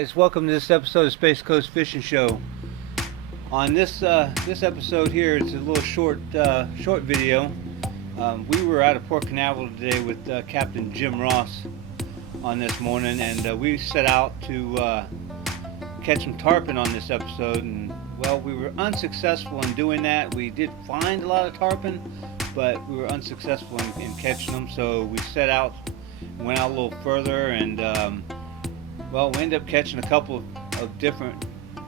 Guys, welcome to this episode of Space Coast Fishing Show. On this episode here, it's a little short video. We were out of Port Canaveral today with Captain JimRoss on this morning, and we set out to catch some tarpon on this episode. And well, we were unsuccessful in doing that. We did find a lot of tarpon, but we were unsuccessful in catching them. So we set out, went out a little further, and well, we ended up catching a couple of different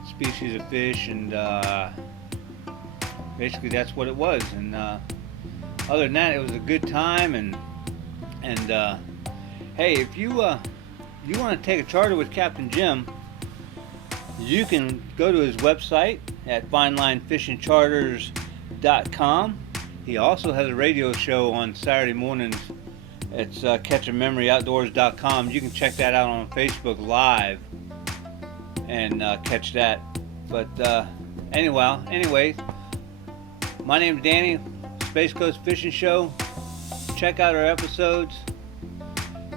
species of fish, and basically that's what it was. And other than that, it was a good time. And hey, if you want to take a charter with Captain Jim, you can go to his website at finelinefishingcharters.com. He also has a radio show on Saturday mornings. It's catchamemory.outdoors.com. You can check that out on Facebook Live and catch that. But anyway, my name's Danny, Space Coast Fishing Show. Check out our episodes.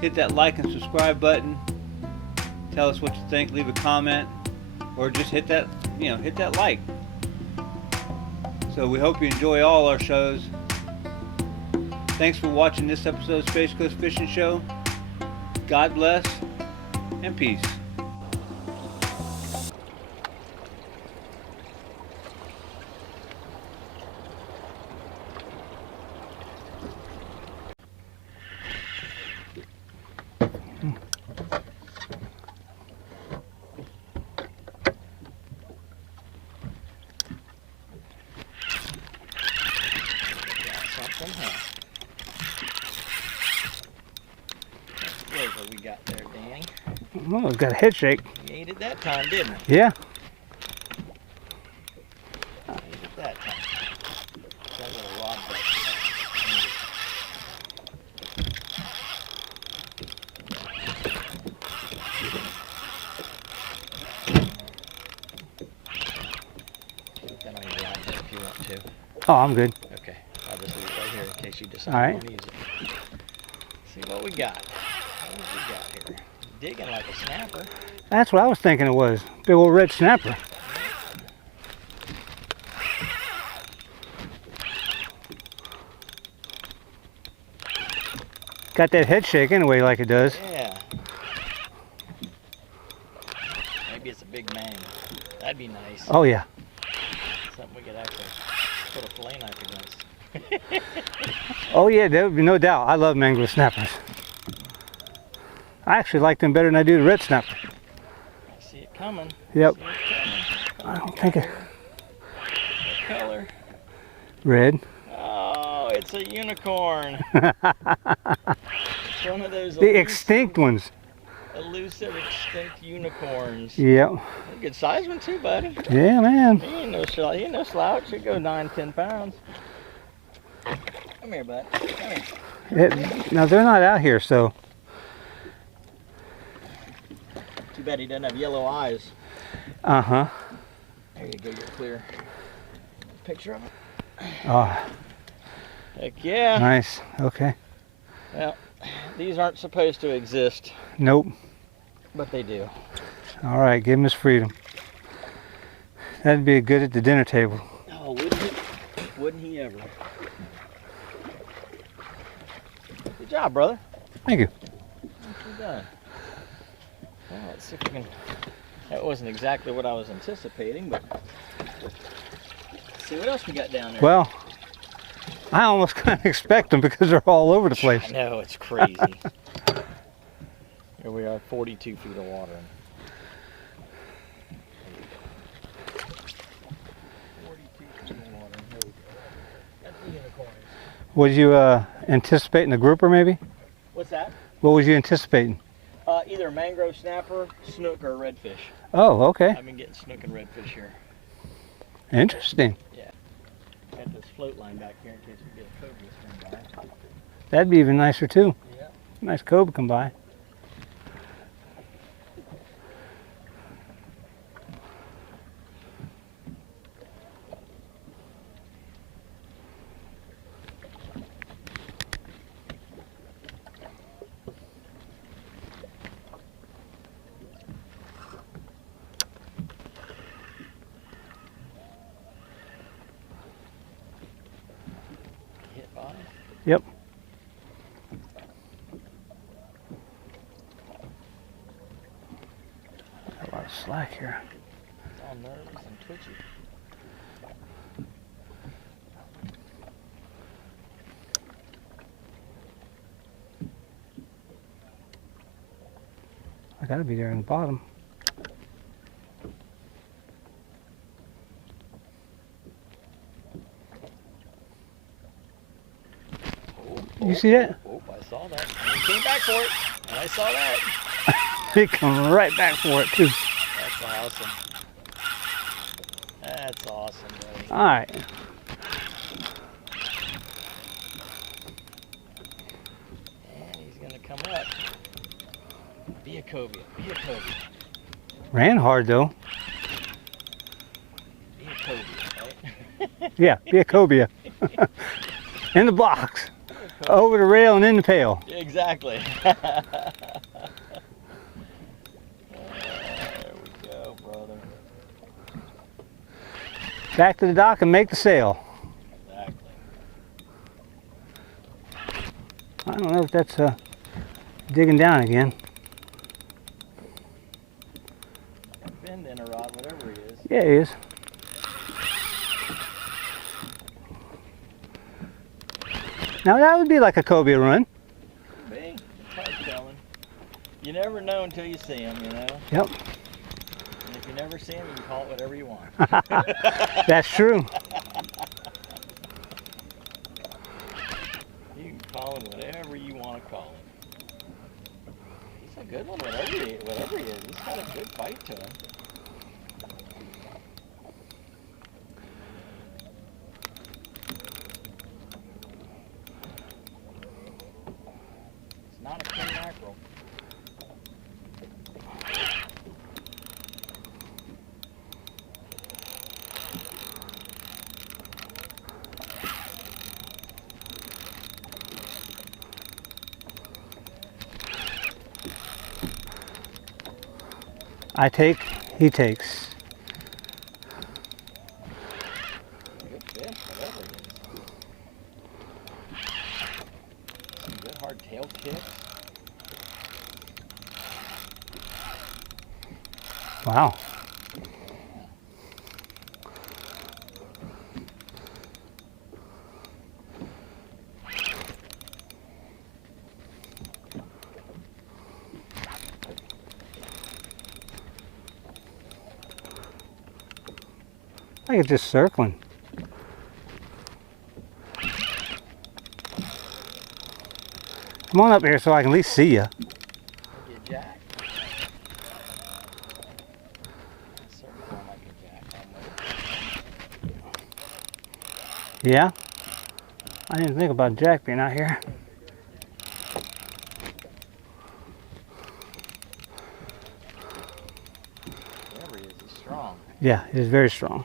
Hit that like and subscribe button. Tell us what you think. Leave a comment, or just hit that like. So we hope you enjoy all our shows. Thanks for watching this episode of Space Coast Fishing Show. God bless and peace. What we got there, Danny? Oh, it's got a head shake. You ate it that time, didn't it? Yeah. You ate it that time. That little rod back there. Then I can ride there if you want to. Oh, I'm good. Okay. I'll just leave it right here in case you decide All right. you want to use it. See what we got. What we got here? Digging like a snapper. That's what I was thinking it was. Big old red snapper. Got that head shake anyway, like it does. Yeah. Maybe it's a big man. That'd be nice. Oh yeah. Something we could actually put a fillet knife against. Oh yeah, there would be no doubt. I love mangrove snappers. I actually like them better than I do the red snapper. I see it coming. Yep. See it coming. I don't think it. What color? Red. Oh, it's a unicorn. It's one of those The extinct ones. elusive extinct unicorns. Yep. A good size one too, buddy. Yeah, man. He ain't no slouch. He'd go 9-10 pounds. Come here, bud. Come here. Now they're not out here, so. Too bad he doesn't have yellow eyes. Uh-huh. There you go, you're clear. Picture of it. Oh, Heck yeah. nice. Okay. Well, these aren't supposed to exist, Nope. but they do. All right, give him his freedom. That'd be good at the dinner table. Oh, wouldn't he? Wouldn't he ever? Good job, brother. Thank you. Nicely done. Well, let's see if we can. That wasn't exactly what I was anticipating, but let's see what else we got down there. Well, I almost kind of expect them because they're all over the place. I know, it's crazy. Here we are, 42 feet of water. 42 feet of water. Here we go. That's the unicorns. Was you anticipating a grouper maybe? What's that? What was you anticipating? Either mangrove snapper, snook, or redfish. Oh, okay. I've been getting snook and redfish here. Interesting. Yeah. Got this float line back here in case we get a cobra swim by. That'd be even nicer too. Yeah. Nice cobra come by. little slack here. It's all nervous and twitchy. I gotta be there in the bottom. You see that? Oh, I saw that. And he came back for it. And I saw that. He come right back for it too. That's awesome. That's awesome, buddy. All right. And he's gonna come up. Be a cobia. Be a cobia. Ran hard though. Be a cobia, right? Yeah, be a cobia. In the box. Over the rail and in the pail. Exactly. There we go, brother. Back to the dock and make the sail. Exactly. I don't know if that's digging down again. Bend in a rod, whatever he is. Yeah, it is. Now that would be like a cobia run. Be? It's hard telling. You never know until you see him, you know? Yep. And if you never see him, you can call it whatever you want. That's true. You can call it whatever you want to call it. He's a good one, whatever he is. He's got a good bite to him. It's not a king mackerel. I take, he takes. Good fish, whatever it is. Some good hard tail kicks. Wow. I think it's just circling. Come on up here so I can at least see you. Get jack. Certain form like a jack almost. Yeah? I didn't think about Jack being out here. Whatever he is, he's strong. Yeah, it is very strong.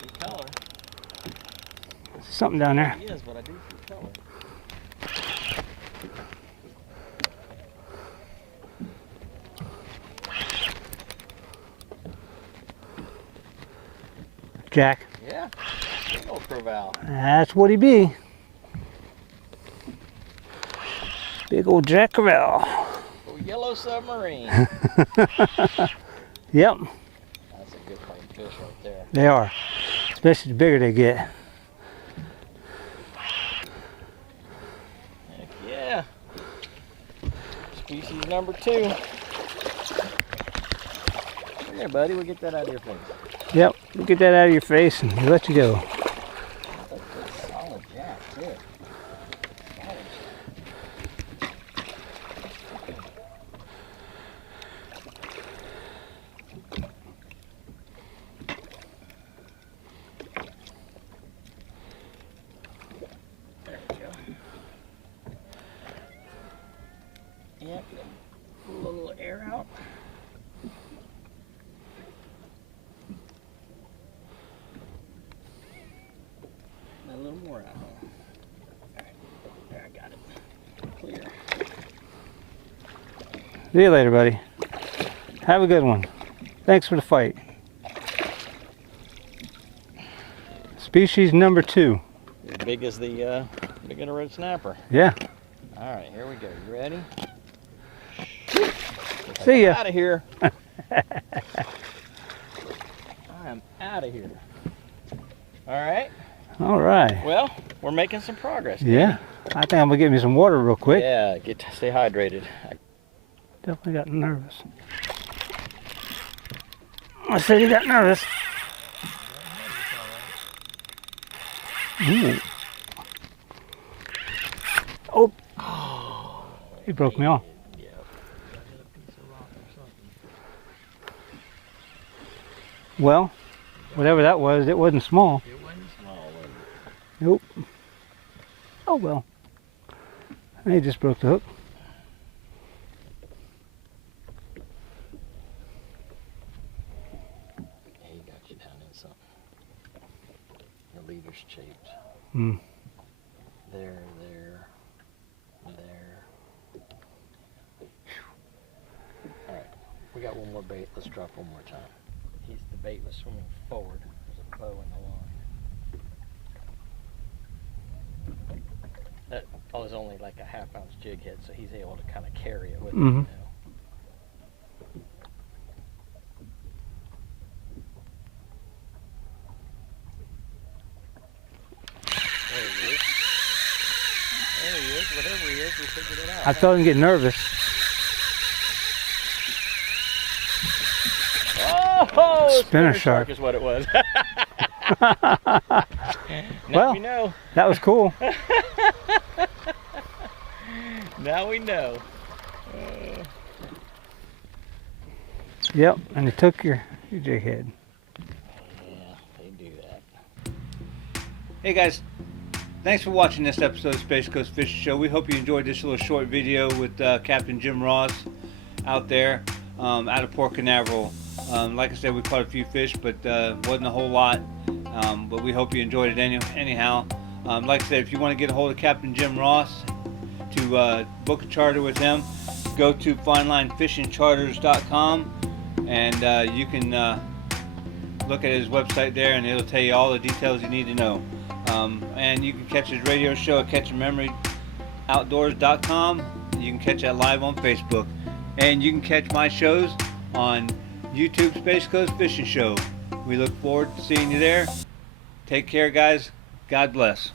See color. Something down there. He is, but I do see color. Jack. Yeah. Big old creval. That's what he be. Big old Jack Capt. Oh, yellow submarine. Yep, That's a good fighting fish right there. they are. Especially the bigger they get. Heck yeah. Species number 2. Come here, buddy. We'll get that out of your face. Yep, we'll get that out of your face and we'll let you go. That's a good solid jack, too. Solid jack. There we go. Yep, pull a little air out. A little more out. Alright, there, I got it. Clear. See you later, buddy. Have a good one. Thanks for the fight. Species number 2. As big as the red snapper. Yeah. All right, here we go. You ready? See ya. Out of here. I am out of here. All right. All right. Well, we're making some progress. Yeah. I think I'm gonna get me some water real quick. Yeah, stay hydrated. Definitely got nervous. I said you got nervous. Ooh. Oh. He broke me off. Well, whatever that was, it wasn't small. It wasn't small, was it? Nope. Oh well. He just broke the hook. He got you down in something. The leader's shaped. Hmm. There. All right, we got one more bait. Let's drop one more time. The bait was swimming forward. There's a bow in the line. That was only like a half-ounce jig head, so he's able to kind of carry it with him. You know? There he is. Whatever he is, we figured it out. I felt him get nervous. Oh, spinner shark is what it was. Now well, we know. That was cool. Now we know. Yep, and he took your jig head. Yeah, they do that. Hey guys, thanks for watching this episode of Space Coast Fishing Show. We hope you enjoyed this little short video with Captain JimRoss out there out of Port Canaveral. Like I said, we caught a few fish, but wasn't a whole lot. But we hope you enjoyed it anyhow. Like I said, if you want to get a hold of Captain JimRoss to book a charter with him, go to finelinefishingcharters.com and you can look at his website there, and it'll tell you all the details you need to know. And you can catch his radio show at catchingmemoryoutdoors.com. You can catch that live on Facebook, and you can catch my shows on YouTube Space Coast Fishing Show. We look forward to seeing you there. Take care, guys. God bless.